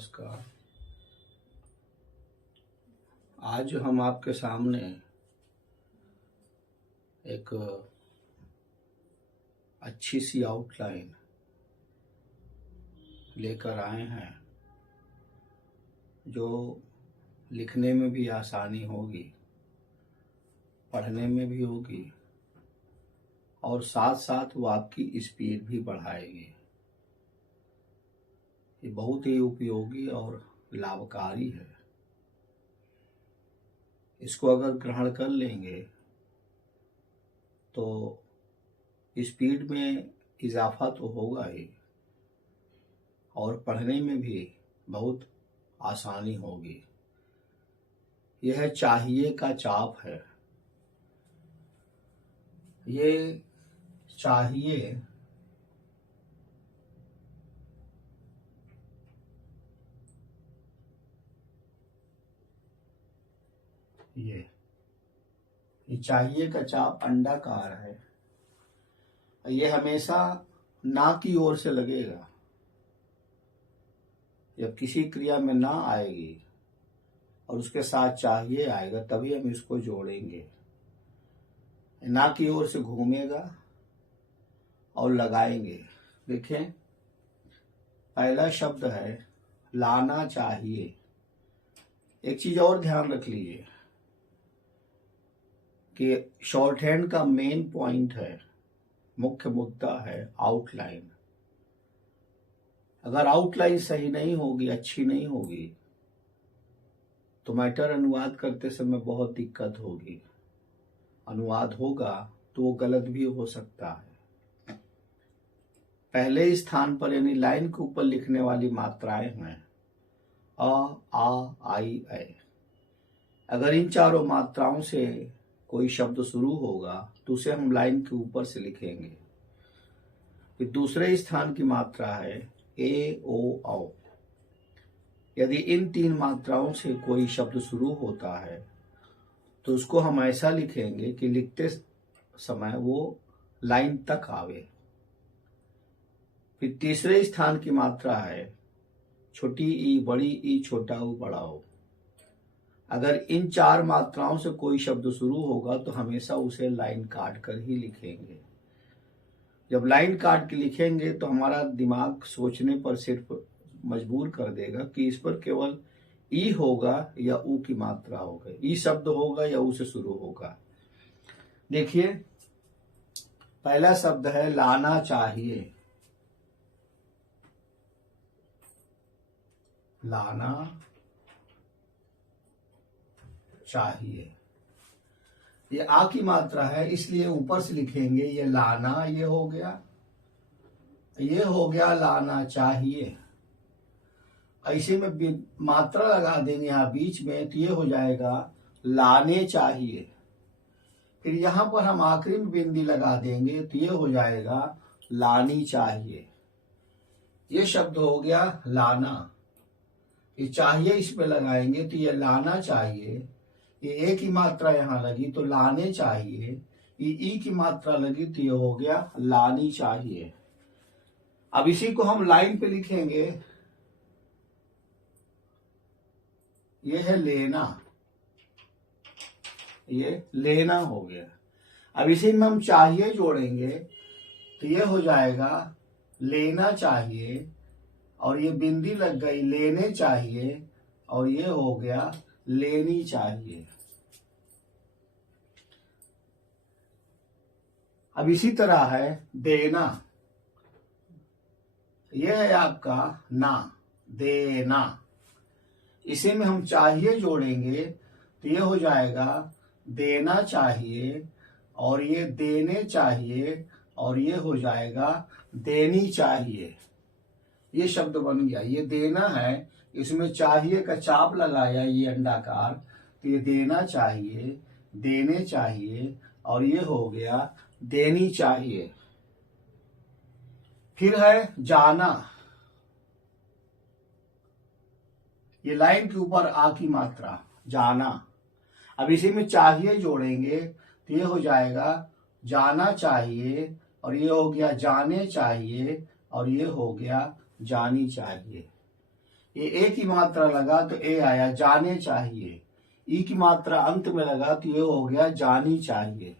नमस्कार। आज हम आपके सामने एक अच्छी सी आउटलाइन लेकर आए हैं जो लिखने में भी आसानी होगी, पढ़ने में भी होगी और साथ साथ वो आपकी स्पीड भी बढ़ाएगी। ये बहुत ही उपयोगी और लाभकारी है। इसको अगर ग्रहण कर लेंगे तो स्पीड में इजाफा तो होगा ही और पढ़ने में भी बहुत आसानी होगी। यह चाहिए का चाप है। ये चाहिए ये चाहिए का चाप अंडाकार है। ये हमेशा ना की ओर से लगेगा। जब किसी क्रिया में ना आएगी और उसके साथ चाहिए आएगा तभी हम इसको जोड़ेंगे। ना की ओर से घूमेगा और लगाएंगे। देखें, पहला शब्द है लाना चाहिए। एक चीज और ध्यान रख लीजिए कि शॉर्ट हैंड का मेन पॉइंट है, मुख्य मुद्दा है आउटलाइन। अगर आउटलाइन सही नहीं होगी, अच्छी नहीं होगी तो मैटर अनुवाद करते समय बहुत दिक्कत होगी। अनुवाद होगा तो वो गलत भी हो सकता है। पहले स्थान पर यानी लाइन के ऊपर लिखने वाली मात्राएं हैं अ, आ, आई, ऐ। अगर इन चारों मात्राओं से कोई शब्द शुरू होगा तो उसे हम लाइन के ऊपर से लिखेंगे। फिर दूसरे स्थान की मात्रा है ए, ओ, औ। यदि इन तीन मात्राओं से कोई शब्द शुरू होता है तो उसको हम ऐसा लिखेंगे कि लिखते समय वो लाइन तक आवे। फिर तीसरे स्थान की मात्रा है छोटी ई, बड़ी ई, छोटा ऊ, बड़ा ऊ। अगर इन चार मात्राओं से कोई शब्द शुरू होगा तो हमेशा उसे लाइन काट कर ही लिखेंगे। जब लाइन काट के लिखेंगे तो हमारा दिमाग सोचने पर सिर्फ मजबूर कर देगा कि इस पर केवल ई होगा या ऊ की मात्रा होगा, ई शब्द होगा या ऊ से शुरू होगा। देखिए, पहला शब्द है लाना चाहिए। लाना चाहिए, ये आ की मात्रा है इसलिए ऊपर से लिखेंगे। ये लाना, ये हो गया लाना चाहिए। ऐसे में मात्रा लगा देंगे यहां बीच में तो ये हो जाएगा लाने चाहिए। फिर यहां पर हम आखिरी में बिंदी लगा देंगे तो ये हो जाएगा लानी चाहिए। ये शब्द हो गया लाना। ये चाहिए इस पे लगाएंगे तो ये लाना चाहिए। ये ए की मात्रा यहां लगी तो लाने चाहिए। ये ई की मात्रा लगी तो ये हो गया लानी चाहिए। अब इसी को हम लाइन पे लिखेंगे। ये है लेना, ये लेना हो गया। अब इसी में हम चाहिए जोड़ेंगे तो ये हो जाएगा लेना चाहिए और ये बिंदी लग गई लेने चाहिए और ये हो गया लेनी चाहिए। अब इसी तरह है देना। यह है आपका ना, देना। इसी में हम चाहिए जोड़ेंगे तो ये हो जाएगा देना चाहिए और ये देने चाहिए और ये हो जाएगा देनी चाहिए। ये शब्द बन गया। ये देना है, इसमें चाहिए का चाप लगाया ये अंडाकार तो ये देना चाहिए, देने चाहिए और ये हो गया देनी चाहिए। फिर है जाना। ये लाइन के ऊपर आ की मात्रा जाना। अब इसी में चाहिए जोड़ेंगे तो ये हो जाएगा जाना चाहिए और ये हो गया जाने चाहिए और ये हो गया जानी चाहिए। ये ए की मात्रा लगा तो ए आया जाने चाहिए, ई की मात्रा अंत में लगा तो ये हो गया जानी चाहिए।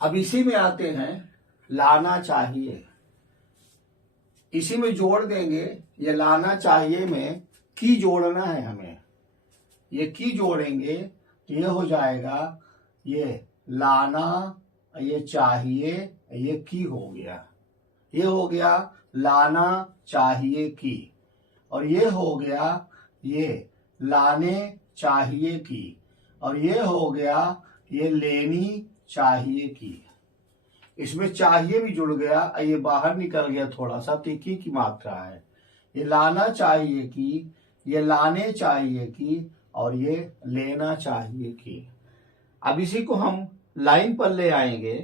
अब इसी में आते हैं लाना चाहिए, इसी में जोड़ देंगे। ये लाना चाहिए में की जोड़ना है हमें, ये की जोड़ेंगे तो ये हो जाएगा ये लाना, ये चाहिए, ये की हो गया, ये हो गया लाना चाहिए की, और ये हो गया ये लाने चाहिए की, और ये हो गया ये लेनी चाहिए की। इसमें चाहिए भी जुड़ गया, ये बाहर निकल गया थोड़ा सा, तो की मात्रा है। ये लाना चाहिए की, ये लाने चाहिए की, और ये लेना चाहिए की। अब इसी को हम लाइन पर ले आएंगे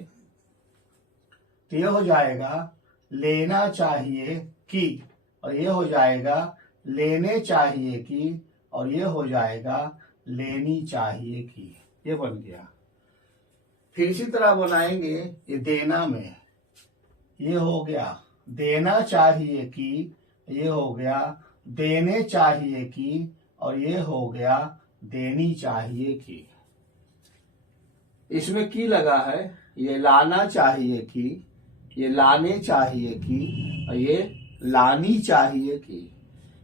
तो ये हो जाएगा लेना चाहिए की, और ये हो जाएगा लेने चाहिए की, और ये हो जाएगा लेनी चाहिए की। ये बन गया। फिर इसी तरह बनाएंगे ये देना में, ये हो गया देना चाहिए की, ये हो गया देने चाहिए की, और ये हो गया देनी चाहिए की। इसमें की लगा है, ये लाना चाहिए की, ये लाने चाहिए की, और ये लानी चाहिए की।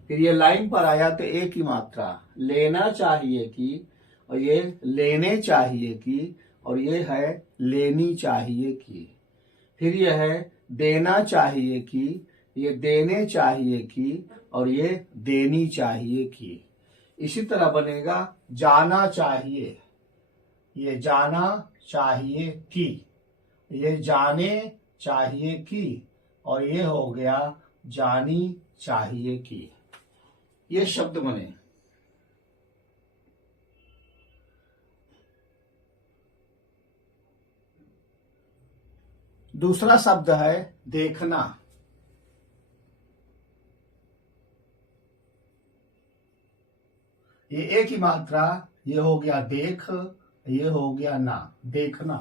फिर ये लाइन पर आया तो ए की मात्रा लेना चाहिए की, और ये लेने चाहिए की, और ये है लेनी चाहिए की। फिर ये है देना चाहिए की, ये देने चाहिए की, और ये देनी चाहिए की। इसी तरह बनेगा जाना चाहिए, ये जाना चाहिए की, ये जाने चाहिए की, और ये हो गया जानी चाहिए की। ये शब्द बने। दूसरा शब्द है देखना। ये ए की मात्रा, ये हो गया देख, ये हो गया ना, देखना।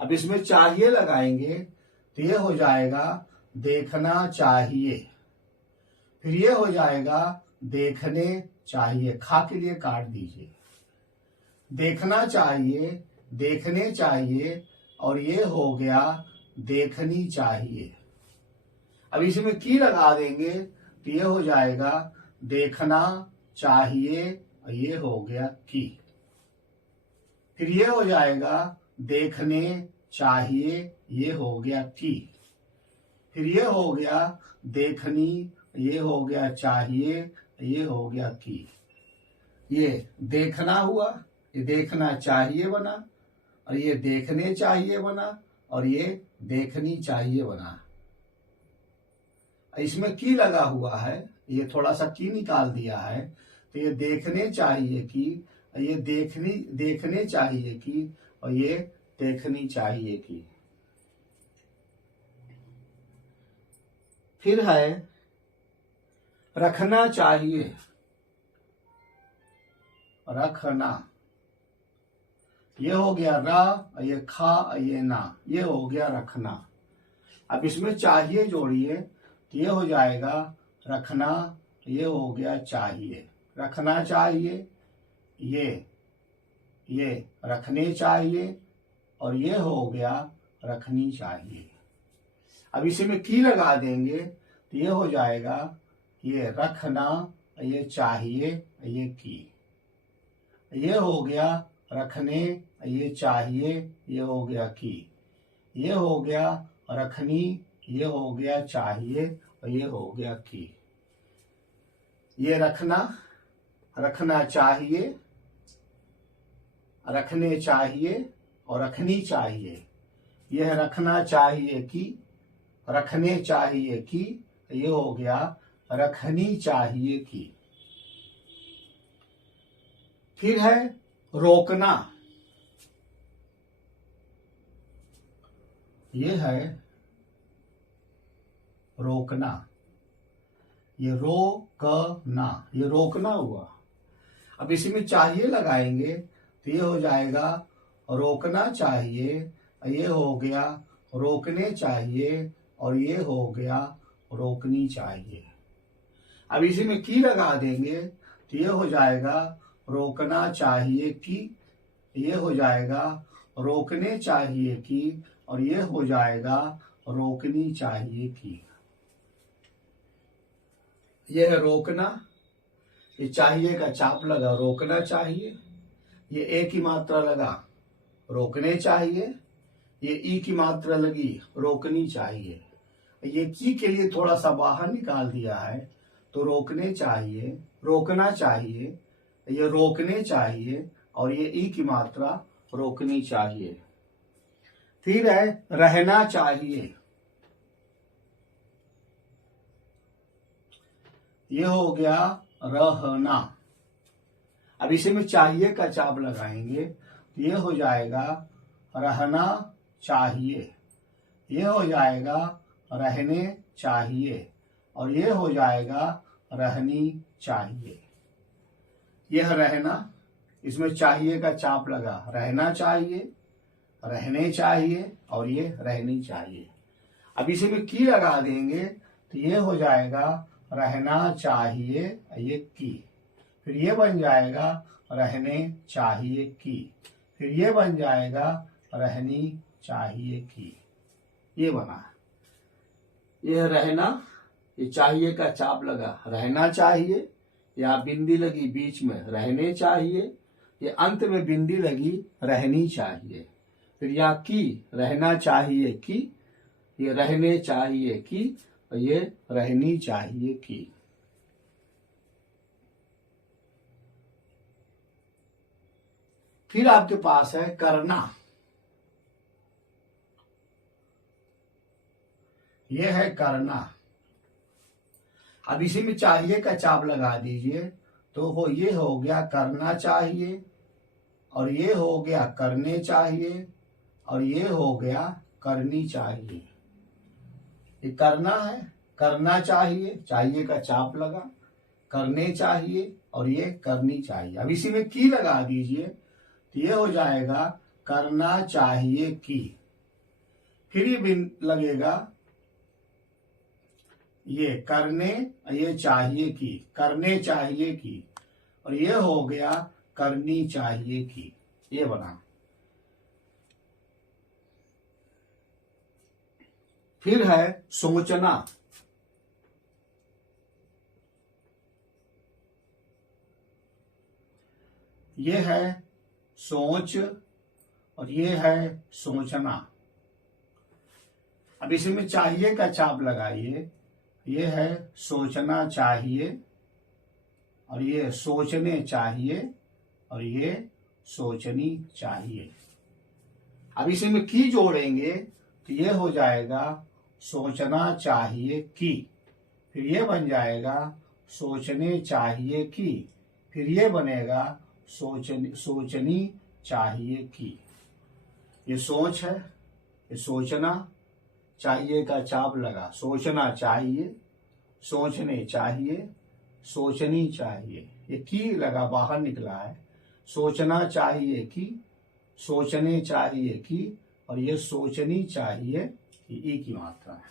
अब इसमें चाहिए लगाएंगे तो ये हो जाएगा देखना चाहिए। फिर ये हो जाएगा देखने चाहिए, खा के लिए काट दीजिए। देखना चाहिए, देखने चाहिए, और ये हो गया देखनी चाहिए। अब इसमें की लगा देंगे तो ये हो जाएगा देखना चाहिए, और ये हो गया की। फिर ये हो जाएगा देखने चाहिए, ये हो गया की। फिर ये हो गया देखनी, ये हो गया चाहिए, ये हो गया की। ये देखना हुआ, ये देखना चाहिए बना, और ये देखने चाहिए बना, और ये देखनी चाहिए बना। इसमें की लगा हुआ है, ये थोड़ा सा की निकाल दिया है, तो ये देखने चाहिए की, ये देखने चाहिए की, और ये देखनी चाहिए की। फिर है रखना चाहिए, रखना, ये हो गया रा, ये खा, ये ना, ये हो गया रखना। अब इसमें चाहिए जोड़िए तो ये हो जाएगा रखना, ये हो गया चाहिए, रखना चाहिए, ये रखने चाहिए, और ये हो गया रखनी चाहिए। अब इसी में की लगा देंगे तो ये हो जाएगा ये रखना, ये चाहिए, ये की। ये हो गया रखने, ये चाहिए, ये हो गया की। ये हो गया रखनी, ये हो गया चाहिए, और ये हो गया की। ये रखना, रखना चाहिए, रखने चाहिए, और रखनी चाहिए। यह रखना चाहिए की, रखने चाहिए की, ये हो गया रखनी चाहिए की। फिर है रोकना, ये है रोकना, ये रोकना, ये रोकना हुआ। अब इसी में चाहिए लगाएंगे तो ये हो जाएगा रोकना चाहिए, ये हो गया रोकने चाहिए, और ये हो गया रोकनी चाहिए। अब इसी में की लगा देंगे तो ये हो जाएगा रोकना चाहिए की, ये हो जाएगा रोकने चाहिए की, और ये हो जाएगा रोकनी चाहिए की। ये है रोकना, ये चाहिए का चाप लगा रोकना चाहिए, ये ए की मात्रा लगा रोकने चाहिए, ये ई की मात्रा लगी रोकनी चाहिए। ये की के लिए थोड़ा सा बाहर निकाल दिया है, तो रोकने चाहिए, रोकना चाहिए, ये रोकने चाहिए, और ये ई की मात्रा रोकनी चाहिए। फिर है रहना चाहिए, ये हो गया रहना। अब इसे में चाहिए का चाप लगाएंगे तो ये हो जाएगा रहना चाहिए, ये हो जाएगा रहने चाहिए, और ये हो जाएगा रहनी चाहिए। यह रहना, इसमें चाहिए का चाप लगा रहना चाहिए, रहने चाहिए, और ये रहनी चाहिए। अब इसी में की लगा देंगे तो ये हो जाएगा रहना चाहिए, ये की, फिर ये बन जाएगा रहने चाहिए की, फिर ये बन जाएगा रहनी चाहिए की। ये बना, ये रहना, ये चाहिए का चाप लगा रहना चाहिए, यहाँ बिंदी लगी बीच में रहने चाहिए, ये अंत में बिंदी लगी रहनी चाहिए, फिर यहाँ की रहना चाहिए की, ये रहने चाहिए की, और ये रहनी चाहिए की। फिर आपके पास है करना, यह है करना। अब इसी में चाहिए का चाप लगा दीजिए तो ये हो गया करना चाहिए, और ये हो गया करने चाहिए, और ये हो गया करनी चाहिए। ये करना है, करना चाहिए, चाहिए का चाप लगा, करने चाहिए, और ये करनी चाहिए। अब इसी में की लगा दीजिए तो ये हो जाएगा करना चाहिए की, फिर ये बिन लगेगा ये करने, ये चाहिए की, करने चाहिए की, और ये हो गया करनी चाहिए की। ये बना। फिर है सोचना, ये है सोच, और ये है सोचना। अब इसमें चाहिए का चाप लगाइए, ये है सोचना चाहिए, और ये सोचने चाहिए, और ये सोचनी चाहिए। अब इसी में की जोड़ेंगे तो ये हो जाएगा सोचना चाहिए की, फिर ये बन जाएगा सोचने चाहिए की, फिर ये बनेगा सोचनी चाहिए की। ये सोच है, ये सोचना, चाहिए का चाप लगा सोचना चाहिए, सोचने चाहिए, सोचनी चाहिए। ये की लगा बाहर निकला है, सोचना चाहिए की, सोचने चाहिए की, और ये सोचनी चाहिए कि ई की मात्रा है।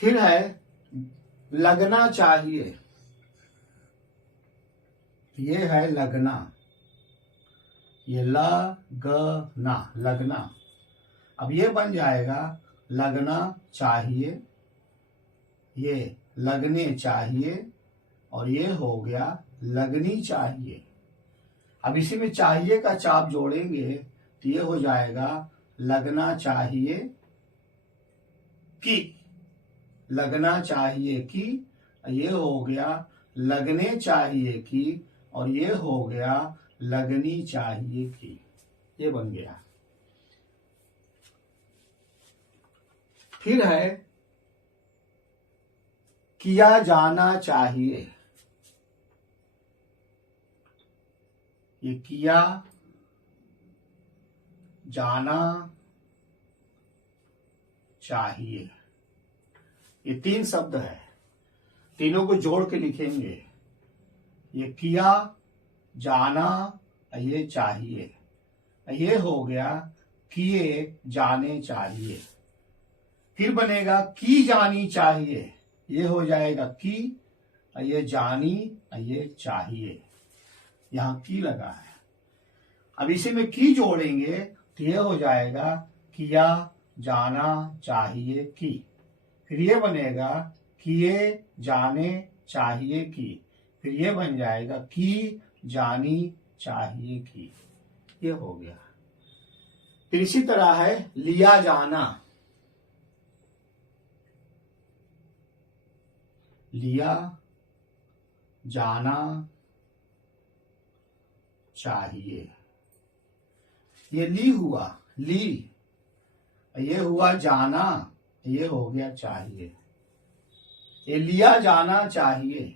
फिर है लगना चाहिए, ये है लगना, ये लगना, लगना। अब ये बन जाएगा लगना चाहिए, ये लगने चाहिए, और ये हो गया लगनी चाहिए। अब इसी में चाहिए का चाप जोड़ेंगे तो ये हो जाएगा लगना चाहिए की, लगना चाहिए की, ये हो गया लगने चाहिए की, और ये हो गया लगनी चाहिए की। ये बन गया। फिर है किया जाना चाहिए, ये किया जाना चाहिए। ये तीन शब्द है, तीनों को जोड़ के लिखेंगे। ये किया जाना, ये चाहिए, ये हो गया किए जाने चाहिए। फिर बनेगा की जानी चाहिए, ये हो जाएगा की, ये जानी, ये चाहिए, यहां की लगा है। अब इसी में की जोड़ेंगे तो ये हो जाएगा किया जाना चाहिए की। फिर ये बनेगा किए जाने चाहिए की। फिर ये बन जाएगा की जानी चाहिए की। ये हो गया। फिर इसी तरह है लिया जाना। लिया जाना चाहिए, ये ली हुआ, ली, ये हुआ जाना, ये हो गया चाहिए। ये लिया जाना चाहिए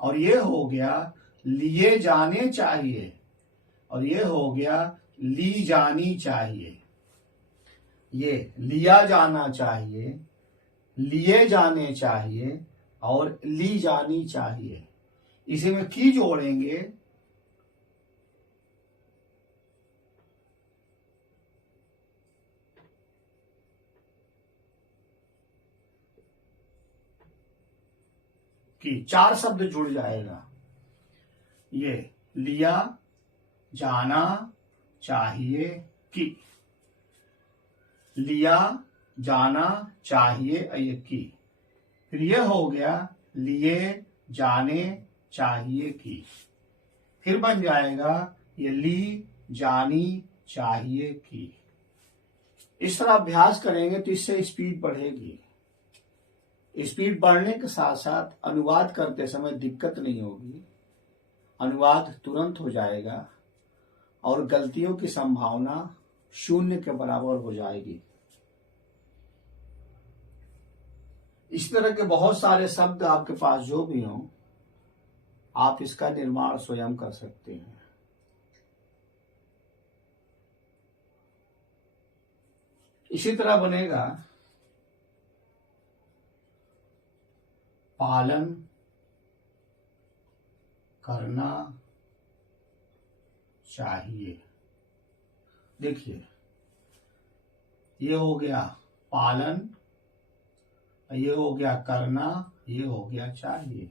और ये हो गया लिए जाने चाहिए और ये हो गया ली जानी चाहिए। ये लिया जाना चाहिए, लिए जाने चाहिए और ली जानी चाहिए। इसी में की जोड़ेंगे कि 4 शब्द जुड़ जाएगा। ये लिया जाना चाहिए कि, लिया जाना चाहिए ये की। फिर ये हो गया लिए जाने चाहिए की। फिर बन जाएगा ये ली जानी चाहिए की। इस तरह अभ्यास करेंगे तो इससे स्पीड बढ़ेगी। स्पीड बढ़ने के साथ साथ अनुवाद करते समय दिक्कत नहीं होगी, अनुवाद तुरंत हो जाएगा और गलतियों की संभावना 0 के बराबर हो जाएगी। इस तरह के बहुत सारे शब्द आपके पास जो भी हों, आप इसका निर्माण स्वयं कर सकते हैं। इसी तरह बनेगा पालन करना चाहिए। देखिए ये हो गया पालन, ये हो गया करना, ये हो गया चाहिए।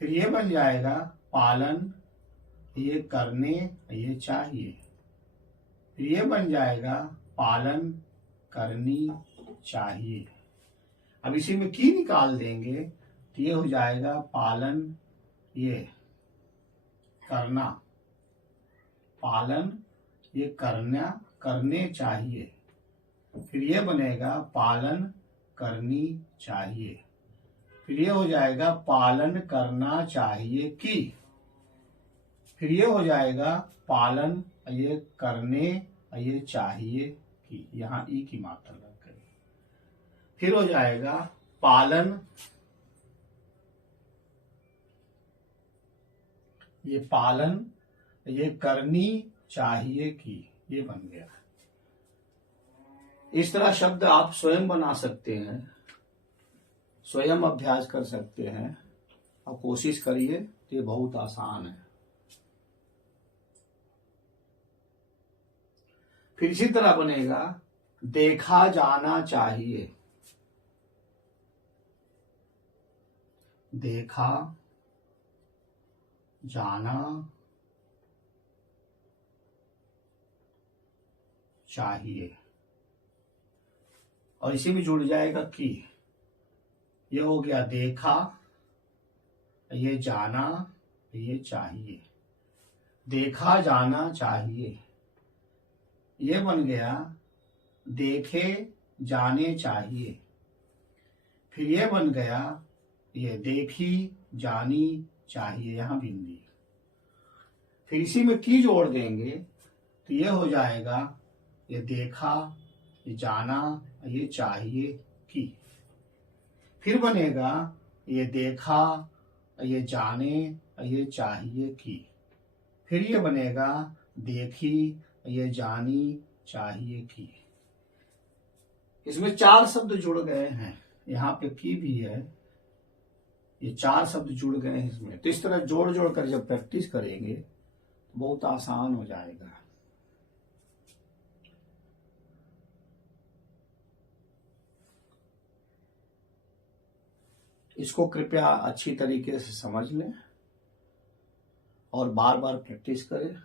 फिर ये बन जाएगा पालन, ये करने, ये चाहिए। फिर ये बन जाएगा पालन करनी चाहिए। अब इसी में की निकाल देंगे तो ये हो जाएगा पालन, ये करना, पालन ये करना, करने चाहिए। फिर ये बनेगा पालन करनी चाहिए। फिर ये हो जाएगा पालन करना चाहिए की। फिर ये हो जाएगा पालन ये करने ये चाहिए की, यहां ई की मात्रा लग गई। फिर हो जाएगा पालन, ये पालन ये करनी चाहिए की, ये बन गया। इस तरह शब्द आप स्वयं बना सकते हैं, स्वयं अभ्यास कर सकते हैं और कोशिश करिए तो ये बहुत आसान है। फिर इसी तरह बनेगा देखा जाना चाहिए। देखा जाना चाहिए और इसी में जुड़ जाएगा कि, ये हो गया देखा, ये जाना, ये चाहिए। देखा जाना चाहिए, ये बन गया देखे जाने चाहिए। फिर ये बन गया ये देखी जानी चाहिए, यहां बिंदी। फिर इसी में की जोड़ देंगे तो ये हो जाएगा ये देखा, ये जाना, ये चाहिए की। फिर बनेगा ये देखा, ये जाने, ये चाहिए की। फिर ये बनेगा देखी, ये जानी चाहिए की। इसमें 4 शब्द जुड़ गए हैं, यहाँ पे की भी है, ये 4 शब्द जुड़ गए हैं इसमें। तो इस तरह जोड़ जोड़ कर जब प्रैक्टिस करेंगे बहुत आसान हो जाएगा। इसको कृपया अच्छी तरीके से समझ लें और बार बार प्रैक्टिस करें।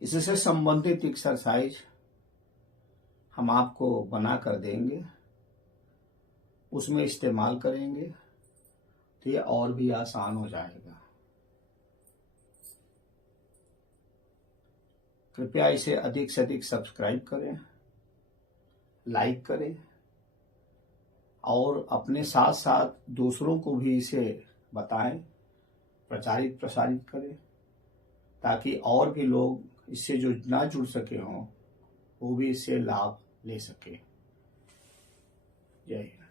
इससे संबंधित एक्सरसाइज हम आपको बना कर देंगे, उसमें इस्तेमाल करेंगे तो ये और भी आसान हो जाएगा। कृपया इसे अधिक से अधिक सब्सक्राइब करें, लाइक करें और अपने साथ साथ दूसरों को भी इसे बताएं, प्रचारित प्रसारित करें, ताकि और भी लोग इससे जो ना जुड़ सके हों वो भी इससे लाभ ले सके। जय हिंद।